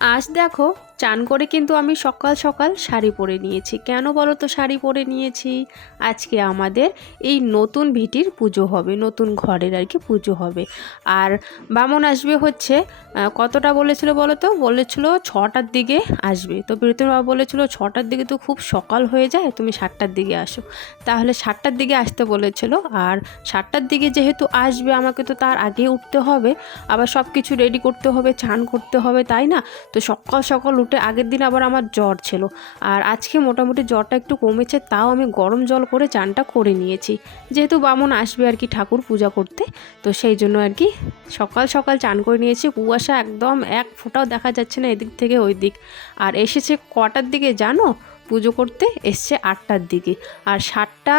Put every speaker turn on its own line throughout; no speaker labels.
আজ দেখো, চান করে কিন্তু আমি সকাল সকাল শাড়ি পরে নিয়েছি। কেন বলো তো শাড়ি পরে নিয়েছি? আজকে আমাদের এই নতুন ভিটির পুজো হবে, নতুন ঘরের আর কি পুজো হবে। আর বামন আসবে হচ্ছে কতটা বলেছিল বলো তো? বলেছিল ছটার দিকে আসবে। তো বাবা বলেছিল, ছটার দিকে তো খুব সকাল হয়ে যায়, তুমি সাতটার দিকে আসো। তাহলে সাতটার দিকে আসতে বলেছিল, আর সাতটার দিকে যেহেতু আসবে, আমাকে তো তার আগে উঠতে হবে। আবার সব কিছু রেডি করতে হবে, চান করতে হবে, তাই না? তো সকাল সকাল উঠে আগের দিন আবার আমার জ্বর ছিল। আর আজকে মোটামুটি জ্বরটা একটু কমেছে, তাও আমি গরম জল করে চানটা করে নিয়েছি। যেহেতু বামন আসবে আর কি ঠাকুর পূজা করতে, তো সেই জন্য আর কি সকাল সকাল চান করে নিয়েছি। কুয়াশা একদম এক ফোঁটাও দেখা যাচ্ছে না এদিক থেকে ওই দিক আর এসেছে কটার দিকে জানো? পুজো করতে এসছে আটটার দিকে। আর সাতটা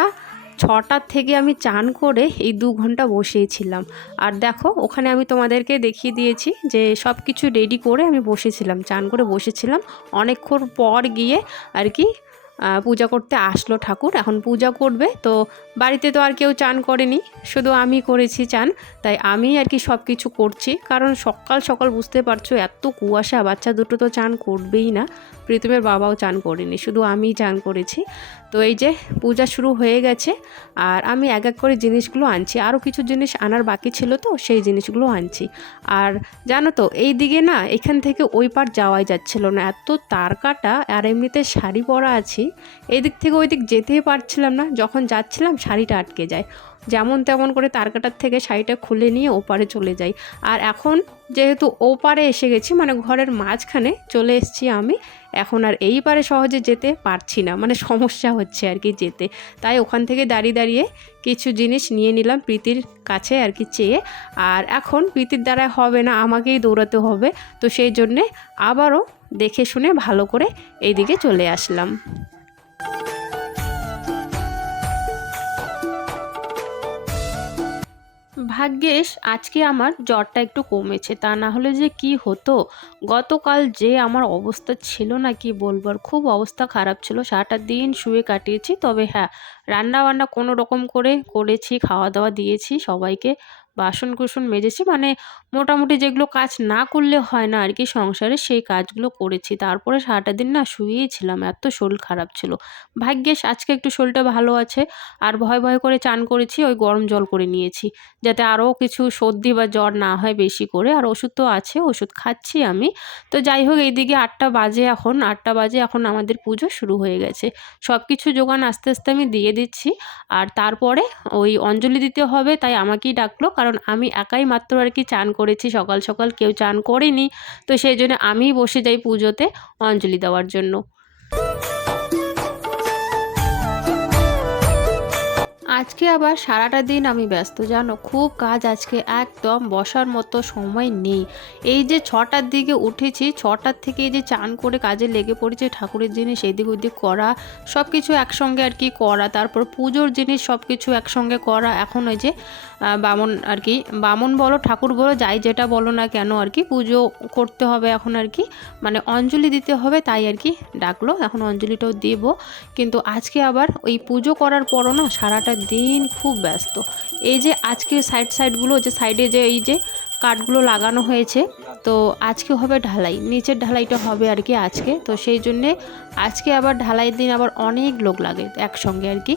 ছটার থেকে আমি চান করে এই দু ঘণ্টা বসেছিলাম আর দেখো, ওখানে আমি তোমাদেরকে দেখিয়ে দিয়েছি যে সব কিছু রেডি করে আমি বসেছিলাম, চান করে বসেছিলাম। অনেকক্ষণ পর গিয়ে আর কি পূজা করতে আসলো ঠাকুর। এখন পূজা করবে, তো বাড়িতে তো আর কেউ চান করেনি, শুধু আমি করেছি চান। তাই আমি আর কি সব কিছু করছি। কারণ সকাল সকাল বুঝতে পারছ, এত কুয়াশা, বাচ্চা দুটো তো চান করবেই না। প্রীতমের বাবাও চান করেনি, শুধু আমিই চান করেছি। তো এই যে পূজা শুরু হয়ে গেছে আর আমি এক এক করে জিনিসগুলো আনছি। আরও কিছু জিনিস আনার বাকি ছিল তো, সেই জিনিসগুলো আনছি। আর জানো তো, এই দিকে না এখান থেকে ওই পার যাওয়াই যাচ্ছিল না। এত তার কাটা আর এমনিতে শাড়ি পরা আছি, এদিক থেকে ওই দিক যেতেই পারছিলাম না। যখন যাচ্ছিলাম, শাড়িটা আটকে যায়। যেমন তেমন করে তার কাটার থেকে শাড়িটা খুলে নিয়ে ওপারে চলে যাই। আর এখন যেহেতু ওপারে এসে গেছি মানে ঘরের মাঝখানে চলে এসেছি আমি, এখন আর এই পারে সহজে যেতে পারছি না মানে সমস্যা হচ্ছে আর কি যেতে। তাই ওখান থেকে দাঁড়িয়ে দাঁড়িয়ে কিছু জিনিস নিয়ে নিলাম প্রীতির কাছে আর কি চেয়ে। আর এখন প্রীতির দ্বারা হবে না, আমাকেই দৌড়াতে হবে, তো সেই জন্যে আবারও দেখে শুনে ভালো করে এইদিকে চলে আসলাম। ভাগ্যেশ, আজকে আমার জ্বরটা একটু কমেছে। তা না হলে যে কি হতো? গতকাল যে আমার অবস্থা ছিল না কি বলব? খুব অবস্থা খারাপ ছিল। সারাটা দিন শুয়ে কাটিয়েছি। তবে হ্যাঁ রান্না বান্না কোনো রকম করে করেছি খাওয়া দাওয়া দিয়েছি সবাইকে। বাসন কুসন মেজেছি। মানে মোটামুটি যেগুলো কাজ না করলে হয় না আর কি সংসারে, সেই কাজগুলো করেছি। তারপরে সারাটা দিন না শুয়েই ছিলাম, এত শরীর খারাপ ছিল। ভাগ্যেস আজকে একটু শরীরটা ভালো আছে। আর ভয় ভয় করে চান করেছি, ওই গরম জল করে নিয়েছি। যাতে আরও কিছু সর্দি বা জ্বর না হয় বেশি করে। আর ওষুধ তো আছে, ওষুধ খাচ্ছি আমি। তো যাই হোক, এইদিকে আটটা বাজে এখন। আটটা বাজে এখন আমাদের পুজো শুরু হয়ে গেছে। সব কিছু যোগান আস্তে আস্তে আমি দিয়ে দিচ্ছি। আর তারপরে ওই অঞ্জলি দিতে হবে, তাই আমাকেই ডাকলো। কারণ আমি একাই মাত্র আর কি চান করেছি, সকাল সকাল কেউ চান করেনি। তো সেই জন্য আমি বসে যাই পুজোতে অঞ্জলি দেওয়ার জন্য। আজকে আবার সারাটা দিন আমি ব্যস্ত, জানো? খুব কাজ আজকে, একদম বসার মতো সময় নেই। এই যে ছটার দিকে উঠেছি, ছটার থেকে এই যে চান করে কাজে লেগে পড়েছে, ঠাকুরের জিনিস এদিক ওদিক করা সব কিছু একসঙ্গে আর কি করা, তারপর পুজোর জিনিস সব কিছু একসঙ্গে করা। এখন ওই যে বামন আর কি, বামন বলো, ঠাকুর বলো, যাই যেটা বলো না কেন আর কি, পুজো করতে হবে এখন আর কি মানে অঞ্জলি দিতে হবে তাই আর কি ডাকলো, এখন অঞ্জলিটাও দেবো। কিন্তু আজকে আবার ওই পুজো করার পরও না সারাটা দিন খুব ব্যস্ত। এই যে আজকে সাইড সাইডগুলো যে সাইডে যে এই যে কাঠগুলো লাগানো হয়েছে, তো আজকে হবে ঢালাই। নিচের ঢালাইটা হবে আর কি আজকে। তো সেই জন্যে আজকে আবার ঢালাইয়ের দিন আবার অনেক লোক লাগে একসঙ্গে আর কি।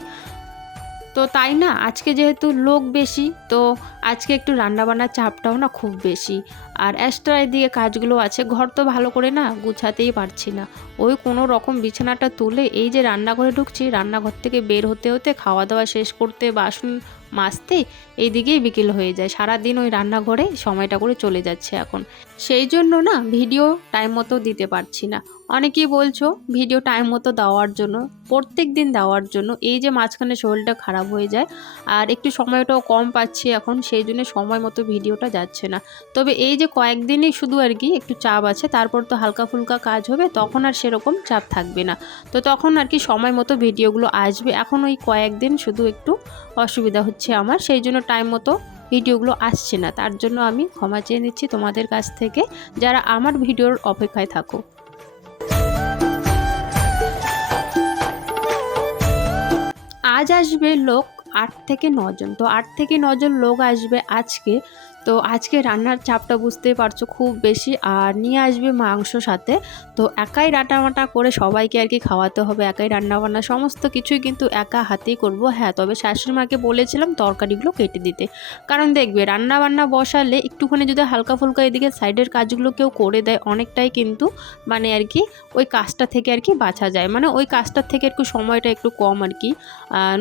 তো তাই না? আজকে যেহেতু লোক বেশি, তো আজকে একটু রান্নাবান্নার চাপটাও না খুব বেশি। আর এক্সট্রা দিয়ে কাজগুলো আছে, ঘর তো ভালো করে না গুছাতেই পারছি না। ওই কোনো রকম বিছানাটা তুলে এই যে রান্নাঘরে ঢুকছি, রান্নাঘর থেকে বের হতে হতে খাওয়া দাওয়া শেষ করতে, বাসন মাজতে এইদিকেই বিকেল হয়ে যায়। সারাদিন ওই রান্নাঘরে সময়টা করে চলে যাচ্ছে এখন। সেই জন্য না ভিডিও টাইম মতো দিতে পারছি না। অনেকেই বলছো ভিডিও টাইম মতো দেওয়ার জন্য, প্রত্যেক দিন দেওয়ার জন্য, এই যে মাঝখানে শরীরটা খারাপ হয়ে যায়, আর একটু সময়টাও কম পাচ্ছি এখন, সেই জন্য সময় মতো ভিডিওটা যাচ্ছে না। তবে এই যে কয়েকদিনই শুধু আর কি একটু চাপ আছে, তারপর তো হালকা ফুলকা কাজ হবে, তখন আর সেরকম চাপ থাকবে না। তো তখন আর কি সময় মতো ভিডিওগুলো আসবে। এখন ওই কয়েকদিন শুধু একটু অসুবিধা হচ্ছে আমার, সেই জন্য টাইম মতো ভিডিওগুলো আসছে না, তার জন্য আমি ক্ষমা চেয়ে নিচ্ছি তোমাদের কাছ থেকে যারা আমার ভিডিওর অপেক্ষায় থাকো। আজ আসবে লোক আট থেকে নজন। তো আট থেকে নজন লোক আসবে আজকে। তো আজকে রান্নার চাপটা বুঝতেই পারছ খুব বেশি। আর নিয়ে আসবে মাংস সাথে। তো একাই রাটামাটা করে সবাইকে আর কি খাওয়াতে হবে। একাই রান্নাবান্না সমস্ত কিছুই কিন্তু একা হাতেই করব। হ্যাঁ তবে শাশুড়ি মাকে বলেছিলাম তরকারিগুলো কেটে দিতে। কারণ দেখবে রান্নাবান্না বসালে একটুখানি যদি হালকা ফুলকা এদিকে সাইডের কাজগুলো কেউ করে দেয়, অনেকটাই কিন্তু মানে আর কি ওই কাজটা থেকে আর কি বাঁচা যায়। মানে ওই কাজটার থেকে একটু সময়টা একটু কম আর কি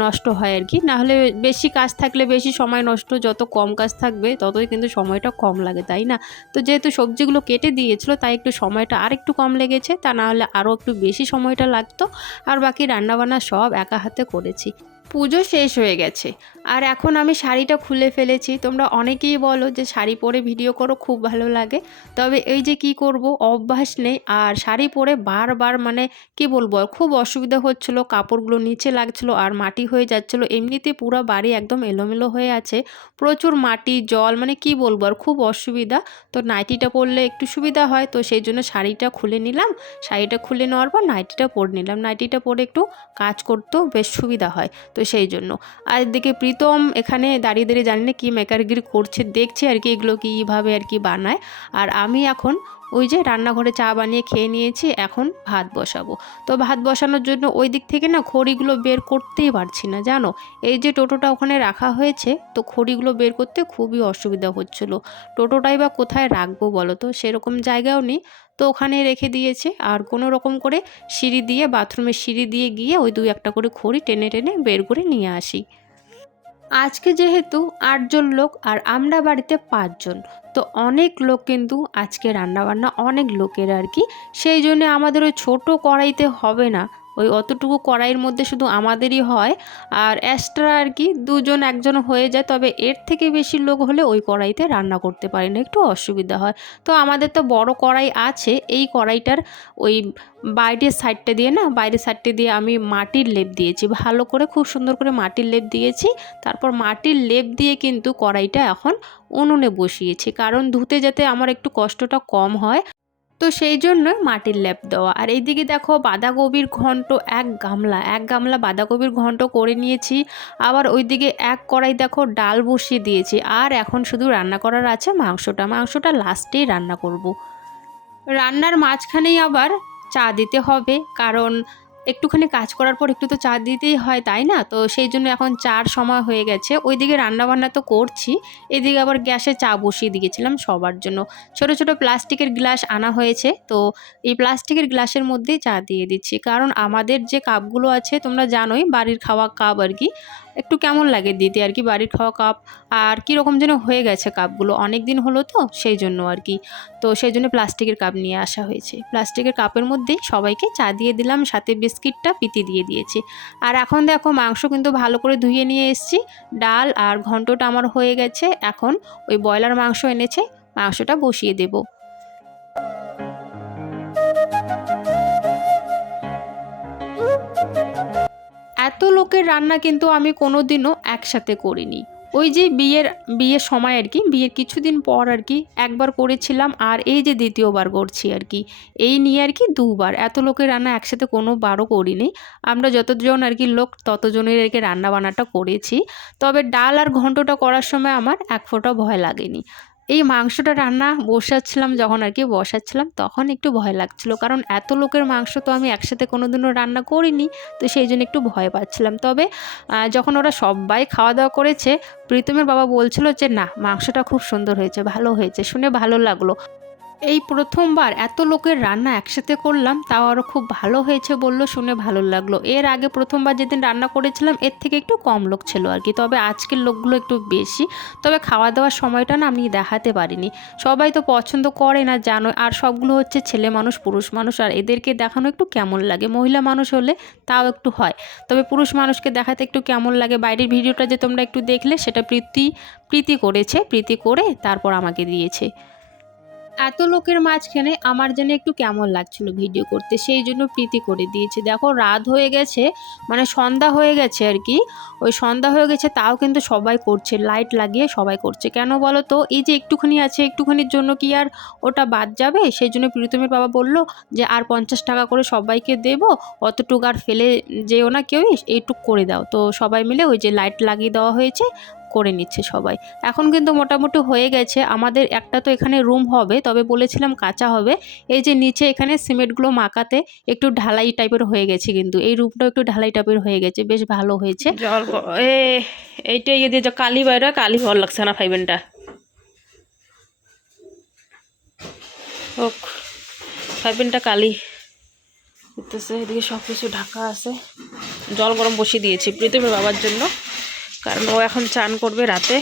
নষ্ট হয় আর কি। নাহলে বেশি কাজ থাকলে বেশি সময় নষ্ট, যত কম কাজ থাকবে ততই কিন্তু সময়টা কম লাগে, তাই না? তো যেহেতু সবজিগুলো কেটে দিয়েছিল, তাই একটু সময়টা আর একটু কম লেগেছে, তা না হলে আরও একটু বেশি সময়টা লাগতো। আর বাকি রান্নাবান্না সব একা হাতে করেছি। পুজো শেষ হয়ে গেছে। আর এখন আমি শাড়িটা খুলে ফেলেছি। তোমরা অনেকেই বলো যে শাড়ি পরে ভিডিও করো, খুব ভালো লাগে। তবে এই যে কি করব, অভ্যাস নেই। আর শাড়ি পরে বারবার মানে কি বলব, খুব অসুবিধা হচ্ছিল, কাপড়গুলো নিচে লাগছিল আর মাটি হয়ে যাচ্ছিল। এমনিতে পুরো বাড়ি একদম এলোমেলো হয়ে আছে। প্রচুর মাটি, জল মানে কি বলব আর, খুব অসুবিধা। তো নাইটিটা পরলে একটু সুবিধা হয়। তো সেই জন্য শাড়িটা খুলে নিলাম। শাড়িটা খুলে নেওয়ার পর নাইটিটা পরে নিলাম। নাইটিটা পরে একটু কাজ করতেও বেশ সুবিধা হয়। তো সেই জন্য। আর এদিকে প্রীতম এখানে দাঁড়িয়ে দাঁড়িয়ে জানি না কী মেকারগিরি করছে, দেখছে আর কি এগুলো কীভাবে আর কি বানায়। আর আমি এখন ওই যে রান্নাঘরে চা বানিয়ে খেয়ে নিয়েছি, এখন ভাত বসাবো। তো ভাত বসানোর জন্য ওই দিক থেকে না খড়িগুলো বের করতেই পারছি না, জানো? এই যে টোটোটা ওখানে রাখা হয়েছে, তো খড়িগুলো বের করতে খুবই অসুবিধা হচ্ছিল। টোটোটাই বা কোথায় রাখব বলো তো? সেরকম জায়গাও নেই। তো ওখানে রেখে দিয়েছে, আর কোনো রকম করে সিঁড়ি দিয়ে, বাথরুমের সিঁড়ি দিয়ে গিয়ে ওই দুই একটা করে খড়ি টেনে টেনে বের করে নিয়ে আসি। আজকে যেহেতু আটজন লোক আর আমরা বাড়িতে পাঁচজন, তো অনেক লোক কিন্তু আজকে রান্নাবান্না অনেক লোকের আর কি, সেই জন্য আমাদের ওই ছোটো কড়াইতে হবে না। ওই অতটুকু কড়াইয়ের মধ্যে শুধু আমাদেরই হয়। আর এক্সট্রা আর কি, দুজন একজন হয়ে যায়, তবে এর থেকে বেশি লোক হলে ওই কড়াইতে রান্না করতে পারি না, একটু অসুবিধা হয়। তো আমাদের তো বড় কড়াই আছে, এই কড়াইটার ওই বাইরের সাইডটা দিয়ে না, বাইরের সাইডটা দিয়ে আমি মাটির লেপ দিয়েছি, ভালো করে, খুব সুন্দর করে মাটির লেপ দিয়েছি। তারপর মাটির লেপ দিয়ে কিন্তু কড়াইটা এখন উনুনে বসিয়েছি, কারণ ধুতে যেতে আমার একটু কষ্টটা কম হয়। তো সেই জন্য মাটির ল্যাপ দেওয়া। আর এইদিকে দেখো বাঁধাকপির ঘন্ট, এক গামলা এক গামলা বাঁধাকপির ঘন্ট করে নিয়েছি। আবার ওইদিকে এক কড়াই দেখো ডাল বসিয়ে দিয়েছি। আর এখন শুধু রান্না করার আছে মাংসটা। মাংসটা লাস্টেই রান্না করব। রান্নার মাঝখানেই আবার চা দিতে হবে। কারণ একটুখানি কাজ করার পর একটু তো চা দিতেই হয়, তাই না? তো সেই জন্য এখন চার সময় হয়ে গেছে। ওইদিকে রান্নাবান্না তো করছি, এদিকে আবার গ্যাসে চা বসিয়ে দিয়েছিলাম সবার জন্য। ছোট ছোট প্লাস্টিকের গ্লাস আনা হয়েছে, তো এই প্লাস্টিকের গ্লাসের মধ্যেই চা দিয়ে দিচ্ছি। কারণ আমাদের যে কাপগুলো আছে, তোমরা জানোই বাড়ির খাওয়া কাপ আর কি। একটু কেমন লাগে দিতে? আর কি বাড়ির খাওয়া কাপ, আর কীরকম যেন হয়ে গেছে কাপগুলো? অনেক দিন হলো তো, সেই জন্য আর কি। তো সেই জন্য প্লাস্টিকের কাপ নিয়ে আসা হয়েছে। প্লাস্টিকের কাপের মধ্যেই সবাইকে চা দিয়ে দিলাম, সাথে বিস্কিটটা পিতি দিয়ে দিয়েছি। আর এখন দেখো, মাংস কিন্তু ভালো করে ধুয়ে নিয়ে এসেছি। ডাল আর ঘন্টটা আমার হয়ে গেছে। এখন ওই ব্রয়লার মাংস এনেছে, মাংসটা বসিয়ে দেবো। এত লোকের রান্না কিন্তু আমি কোনো দিনও একসাথে করিনি। ওই যে বিয়ের বিয়ের সময় আর কি, বিয়ের কিছুদিন পর আর কি একবার করেছিলাম আর এই যে দ্বিতীয়বার করছি আর কি। এই নিয়ে আর কি দুবার। এত লোকের রান্না একসাথে কোনো বারও করিনি। আমরা যতজন আর কি লোক ততজনের আর কি রান্না বান্নাটা করেছি। তবে ডাল আর ঘন্টটা করার সময় আমার এক ফোঁটা ভয় লাগেনি। এই মাংসটা রান্না বসাচ্ছিলাম যখন আর কি বসাচ্ছিলাম, তখন একটু ভয় লাগছিল। কারণ এত লোকের মাংস তো আমি একসাথে কোনো দিনও রান্না করিনি, তো সেই জন্য একটু ভয় পাচ্ছিলাম। তবে যখন ওরা সবাই খাওয়া দাওয়া করেছে, প্রীতমের বাবা বলছিল যে, না, মাংসটা খুব সুন্দর হয়েছে, ভালো হয়েছে, শুনে ভালো লাগল। এই প্রথমবার এত লোকের রান্না একসাথে করলাম, তাও আরও খুব ভালো হয়েছে বলল, শুনে ভালো লাগল। এর আগে প্রথমবার যেদিন রান্না করেছিলাম, এর থেকে একটু কম লোক ছিল আর কি। তবে আজকের লোকগুলো একটু বেশি। তবে খাওয়া দাওয়ার সময়টা না আমি দেখাতে পারিনি। সবাই তো পছন্দ করে না, জানো। আর সবগুলো হচ্ছে ছেলে মানুষ, পুরুষ মানুষ, আর এদেরকে দেখানো একটু কেমন লাগে? মহিলা মানুষ হলে তাও একটু হয়। তবে পুরুষ মানুষকে দেখাতে একটু কেমন লাগে? বাইরের ভিডিওটা যে তোমরা একটু দেখলে, সেটা প্রীতি প্রীতি করেছে। প্রীতি করে তারপর আমাকে দিয়েছে। এত লোকের মাঝখানে আমার যেন একটু কেমন লাগছিল ভিডিও করতে? সেই জন্য প্রীতি করে দিয়েছে। দেখো, রাত হয়ে গেছে মানে সন্ধ্যা হয়ে গেছে আর কি। ওই সন্ধ্যা হয়ে গেছে, তাও কিন্তু সবাই করছে লাইট লাগিয়ে সবাই করছে। কেন বলো তো? এই যে একটুখানি আছে, একটুখানির জন্য কি আর ওটা বাদ যাবে? সেই জন্য প্রীতমের বাবা বলল যে, আর পঞ্চাশ টাকা করে সবাইকে দেব, অতটুকু আর ফেলে যেও না কেউই, এইটুক করে দাও। তো সবাই মিলে ওই যে লাইট লাগিয়ে দেওয়া হয়েছে করে নিচ্ছে সবাই। এখন কিন্তু মোটামুটি হয়ে গেছে। আমাদের একটা তো এখানে রুম হবে, তবে বলেছিলাম কাঁচা হবে। এই যে নিচে এখানে সিমেন্টগুলো মাকাতে একটু ঢালাই টাইপের হয়ে গেছে কিন্তু। এই রুমটাও একটু ঢালাই টাইপের হয়ে গেছে, বেশ ভালো হয়েছে।
জল এইটা ইয়ে কালি বাইরে কালি ভালো লাগছে না ফাইবেনটা হোক ফাইভেনটা কালি। এদিকে সব কিছু ঢাকা আছে। জল গরম বসিয়ে দিয়েছি, প্রীতমের বাবার জন্য। কারণ ও এখন চান করবে রাতে।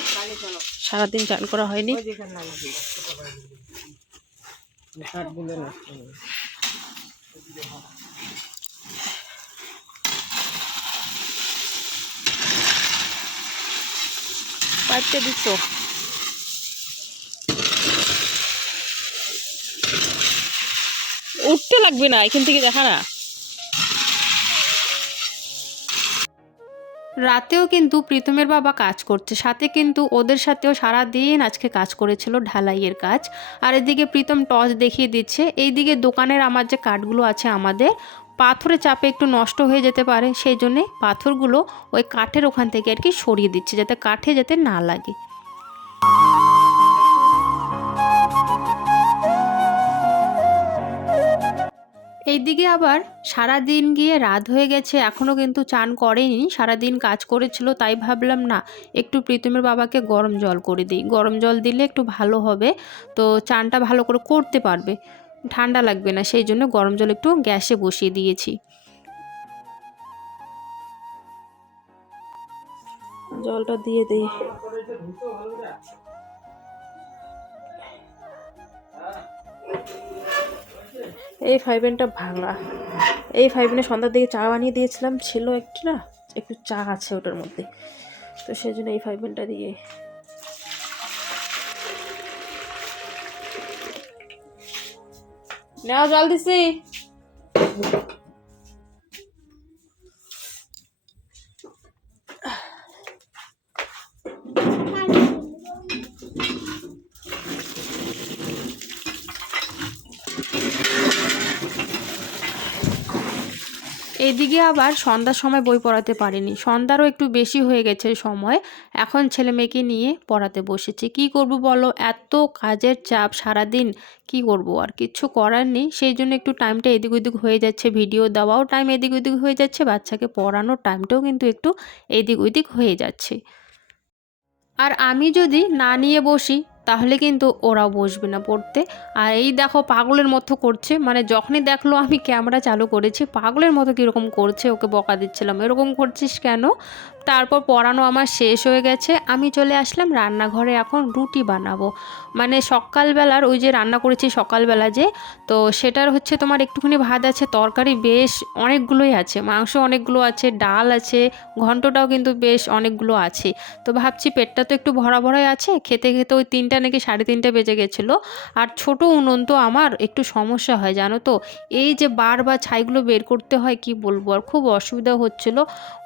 সারাদিন চান করা হয়নি। উঠতে লাগবে না, এখান থেকে দেখা না।
রাতেও কিন্তু প্রীতমের বাবা কাজ করছে। সাথে কিন্তু ওদের সাথেও সারা দিন আজকে কাজ করেছিল ঢালাইয়ের কাজ। আর এদিকে প্রীতম টর্চ দেখিয়ে দিচ্ছে, এইদিকে দোকানের আমার যে কাঠগুলো আছে আমাদের পাথরে চাপে একটু নষ্ট হয়ে যেতে পারে, সেই জন্যে পাথরগুলো ওই কাঠের ওখান থেকে আর কি সরিয়ে দিচ্ছে, যাতে কাঠে যাতে না লাগে। এইদিকে আবার সারা দিন গিয়ে রাত হয়ে গেছে, এখনও কিন্তু চান করেনি সারা দিন কাজ করেছিল, তাই ভাবলাম না, একটু প্রীতমের বাবাকে গরম জল করে দিই। গরম জল দিলে একটু ভালো হবে, তো চানটা ভালো করে করতে পারবে। ঠান্ডা লাগবে না, সেই জন্য গরম জল একটু গ্যাসে বসিয়ে দিয়েছি।
জলটা দিয়ে দিই। এই ফাইভেনটা ভাঙা। এই ফাইভেনে সন্ধ্যার দিকে চা বানিয়ে দিয়েছিলাম, ছিল একটু না, একটু চা আছে ওটার মধ্যে। তো সেই জন্য এই ফাইভেনটা দিয়ে। নেওয়া জল দিছি।
এইদিকে আবার সন্ধ্যার সময় বই পড়াতে পারিনি। সন্ধ্যারও একটু বেশি হয়ে গেছে সময়। এখন ছেলে মেয়েকে নিয়ে পড়াতে বসেছি। কি করব বলো? এত কাজের চাপ সারাদিন। কি করব? আর কিচ্ছু করার নেই। সেই জন্য একটু টাইমটা এদিক ওদিক হয়ে যাচ্ছে। ভিডিও দেওয়াও টাইম এদিক ওদিক হয়ে যাচ্ছে। বাচ্চাকে পড়ানোর টাইমটাও কিন্তু একটু এদিক ওদিক হয়ে যাচ্ছে। আর আমি যদি না নিয়ে বসি তাহলে কিন্তু ওরাও বসবে না পড়তে। আর এই দেখো পাগলের মতো করছে। মানে যখনই দেখল আমি ক্যামেরা চালু করেছি, পাগলের মতো কীরকম করছে ওকে বকা দিচ্ছিলাম। এরকম করছিস কেন? তারপর পড়ানো আমার শেষ হয়ে গেছে। আমি চলে আসলাম রান্নাঘরে এখন রুটি বানাবো। মানে সকালবেলার ওই যে রান্না করেছি সকালবেলা যে, তো সেটার হচ্ছে তোমার একটুখানি ভাত আছে, তরকারি বেশ অনেকগুলোই আছে। মাংস অনেকগুলো আছে, ডাল আছে, ঘন্টটাও কিন্তু বেশ অনেকগুলো আছে। তো ভাবছি পেটটা তো একটু ভরা ভরাই আছে, খেতে খেতে ওই তিনটা নাকি সাড়ে তিনটে বেজে গেছিল। আর ছোট উনুন তো আমার একটু সমস্যা হয়, জানো তো? এই যে বার বা ছাইগুলো বের করতে হয়, কি বলব? আর খুব অসুবিধা হচ্ছিল।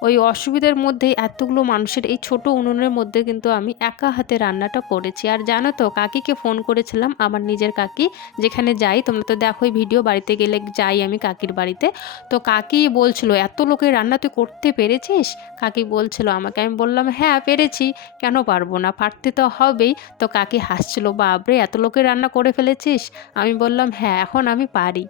ওই অসুবিধার মধ্যেই এতগুলো মানুষের এই ছোট উনুনের মধ্যে কিন্তু আমি একা হাতে রান্নাটা করেছি। আর জানো তো, কাকিকে ফোন করেছিলাম, আমার নিজের কাকি, যেখানে যাই, তোমরা তো দেখোই ভিডিও বাড়িতে গেলে যাই আমি কাকির বাড়িতে। তো কাকি বলছিল, এত লোকের রান্না তুই করতে পেরেছিস? কাকি বলছিল আমাকে। আমি বললাম হ্যাঁ পেরেছি, কেন পারব না? পারতে তো হবেই। তো কাকি হাসছিল বাবরে এত লোকে রান্না করে ফেলেছিস? আমি বললাম হ্যাঁ এখন আমি পারি।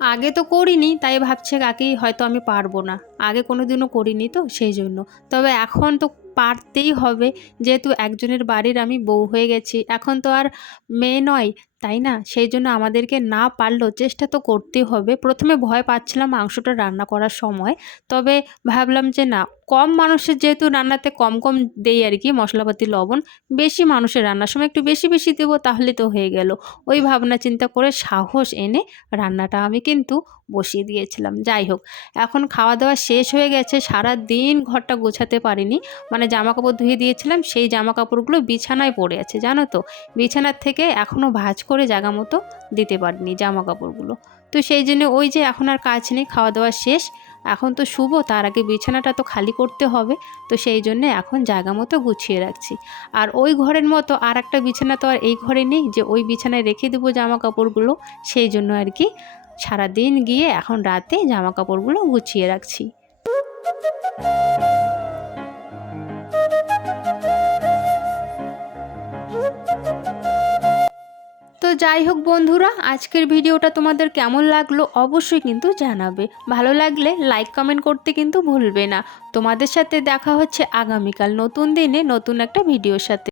আগে তো করিনি, তাই ভাবছে কাকেই হয়তো আমি পারব না। আগে কোনো দিনও করিনি তো, সেই জন্য। তবে এখন তো পারতেই হবে, যেহেতু একজনের বাড়ির আমি বউ হয়ে গেছি। এখন তো আর মেয়ে নয় তাই না? সেই জন্য আমাদেরকে না পারলেও চেষ্টা তো করতে হবে। প্রথমে ভয় পাচ্ছিলাম মাংসটা রান্না করার সময়। তবে ভাবলাম যে না, কম মানুষের যেহেতু রান্নাতে কম কম দেই আর কি, মশলাপাতি, লবণ, বেশি মানুষের রান্নার সময় একটু বেশি বেশি দেবো তাহলে তো হয়ে গেল। ওই ভাবনা চিন্তা করে সাহস এনে রান্নাটা আমি কিন্তু বসিয়ে দিয়েছিলাম। যাই হোক, এখন খাওয়া দাওয়া শেষ হয়ে গেছে। সারা দিন ঘরটা গোছাতে পারিনি। মানে জামা কাপড় ধুয়ে দিয়েছিলাম, সেই জামা কাপড়গুলো বিছানায় পড়ে আছে। জানো তো? বিছানার থেকে এখনও ভাঁজ করে জায়গা মতো দিতে পারিনি জামা কাপড়গুলো তো সেই জন্য ওই যে এখন আর কাজ নেই খাওয়া দাওয়া শেষ। এখন তো শুভ, তার আগে বিছানাটা তো খালি করতে হবে। তো সেই জন্য এখন জায়গা মতো গুছিয়ে রাখছি। আর ওই ঘরের মতো আর একটা বিছানা তো আর এই ঘরে নেই যে ওই বিছানায় রেখে দেবো জামা কাপড়গুলো সেই জন্য আর কি সারাদিন গিয়ে এখন রাতে জামা কাপড়গুলো গুছিয়ে রাখছি। যাই হোক বন্ধুরা, আজকের ভিডিওটা তোমাদের কেমন লাগল অবশ্যই কিন্তু জানাবে। ভালো লাগলে লাইক কমেন্ট করতে কিন্তু ভুলবে না। তোমাদের সাথে দেখা হচ্ছে আগামীকাল নতুন দিনে নতুন একটা ভিডিওর সাথে।